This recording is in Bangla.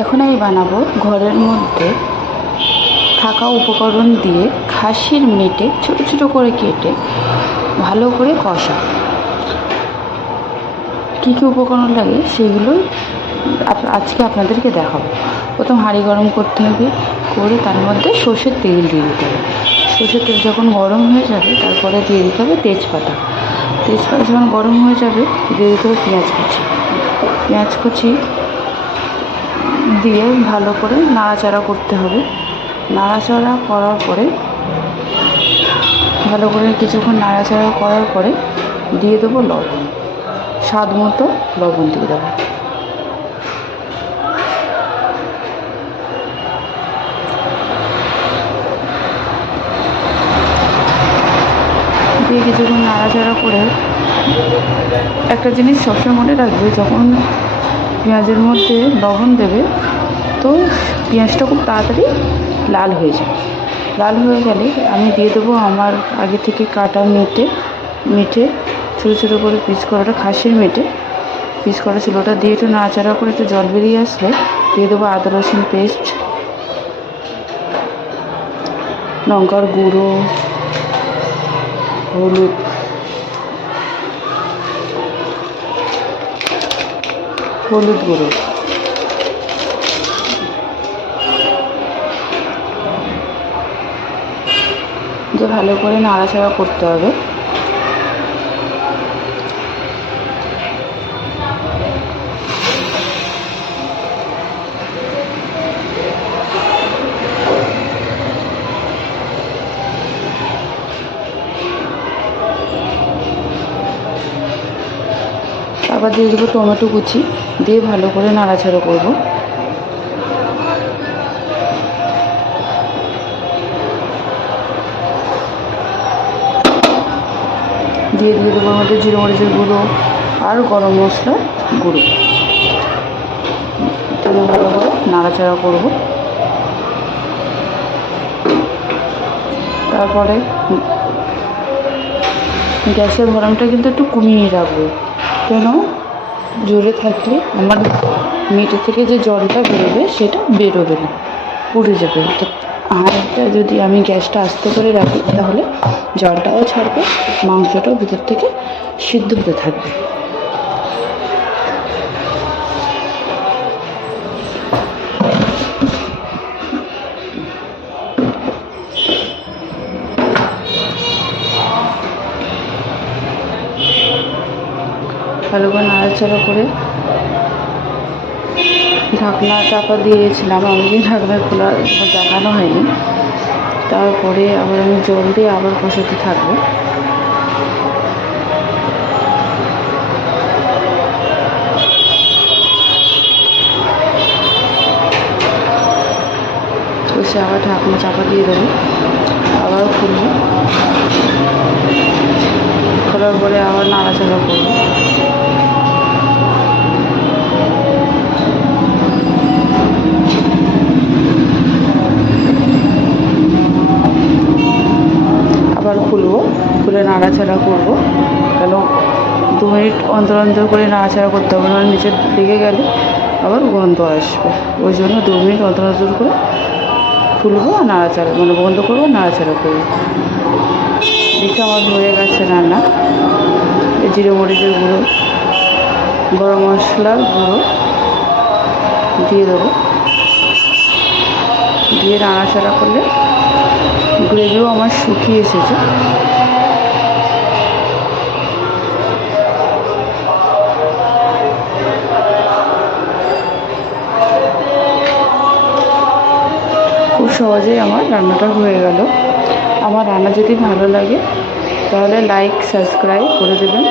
এখন আমি বানাবো ঘরের মধ্যে থাকা উপকরণ দিয়ে খাসির মেটে ছোটো ছোটো করে কেটে ভালো করে কষা। কী কী উপকরণ লাগে সেগুলো আজকে আপনাদেরকে দেখাবো। প্রথম হাঁড়ি গরম করতে হবে, করে তার মধ্যে সর্ষের তেল দিয়ে দিতে হবে। সর্ষের তেল যখন গরম হয়ে যাবে তারপরে দিয়ে দিতে হবে তেজপাতা। তেজপাতা যখন গরম হয়ে যাবে দিয়ে দিতে হবে পেঁয়াজ কুচি দিয়ে ভালো করে নাড়াচাড়া করতে হবে। নাড়াচাড়া করার পরে ভালো করে কিছুক্ষণ নাড়াচাড়া করার পরে দিয়ে দেবো লবণ, স্বাদ মতো লবণ দিয়ে দেবো। দিয়ে কিছুক্ষণ নাড়াচাড়া করে একটা জিনিস সবসময় মনে রাখবে, যখন পেঁয়াজের মধ্যে লবণ দেবে তো পেঁয়াজটা খুব তাড়াতাড়ি লাল হয়ে যায়। লাল হয়ে গেলে আমি দিয়ে দেবো আমার আগে থেকে কাটা মেটে ছোটো ছোটো করে পিস করাটা খাসির মেটে পিস করা ছিল, ওটা দিয়ে একটু নাড়াচাড়া করে একটু জল বেরিয়ে আসলে দিয়ে দেবো আদা রসুন পেস্ট, লঙ্কার গুঁড়ো, হলুদ গুঁড়ো, যে ভালো করে নাড়াচাড়া করতে হবে। তারপর দিয়ে দেবো টমেটো কুচি, দিয়ে ভালো করে নাড়াচাড়া করব। দিয়ে দেবো আমাদের জিরে মরিচের গুঁড়ো আর গরম মশলার গুঁড়ো, দিয়ে ভালো করে নাড়াচাড়া করব। তারপরে গ্যাসের ভরামটা কিন্তু একটু কমিয়ে রাখবো, কেন জোরে থাকলে আমার মেটে থেকে যে জলটা বেরোবে সেটা বেরোবে না, পুড়ে যাবে। তো হাঁড়িটা যদি আমি গ্যাসটা আস্তে করে রাখি তাহলে জলটাও ছাড়বে, মাংসটাও ভিতর থেকে সিদ্ধ হতে থাকবে। ভালো করে নাড়াচাড়া করে ঢাকনা চাপা দিয়েছিলাম, আমি ঢাকনা খোলা দেখানো হয়নি। তারপরে আবার আমি জল দিয়ে আবার কষাতে থাকবো। কষে আবার ঢাকনা চাপা দিয়ে দেবো, আবার খুলবো, খোলার পরে আবার নাড়াচাড়া করবো। আবার খুলে নাড়াচাড়া করবো, কেন 2 মিনিট অন্তর অন্তর করে নাড়াচাড়া করতে হবে, না নিচে লেগে গেলে আবার গন্ধ আসবে। ওই জন্য 2 মিনিট অন্তর অন্তর করে খুলবো আর নাড়াচাড়া বন্ধ করবো, নাড়াচাড়া করবো। দেখে আমার হয়ে গেছে রান্না। জিরে মরিচের গুঁড়ো, গরম মশলার গুঁড়ো দিয়ে দেবো, দিয়ে নাড়াচাড়া করলে গ্রেভিও আমার শুকিয়ে এসেছে। খুব সহজেই আমার রান্নাটা হয়ে গেল। আমার রান্না যদি ভালো লাগে তাহলে লাইক সাবস্ক্রাইব করে দেবেন।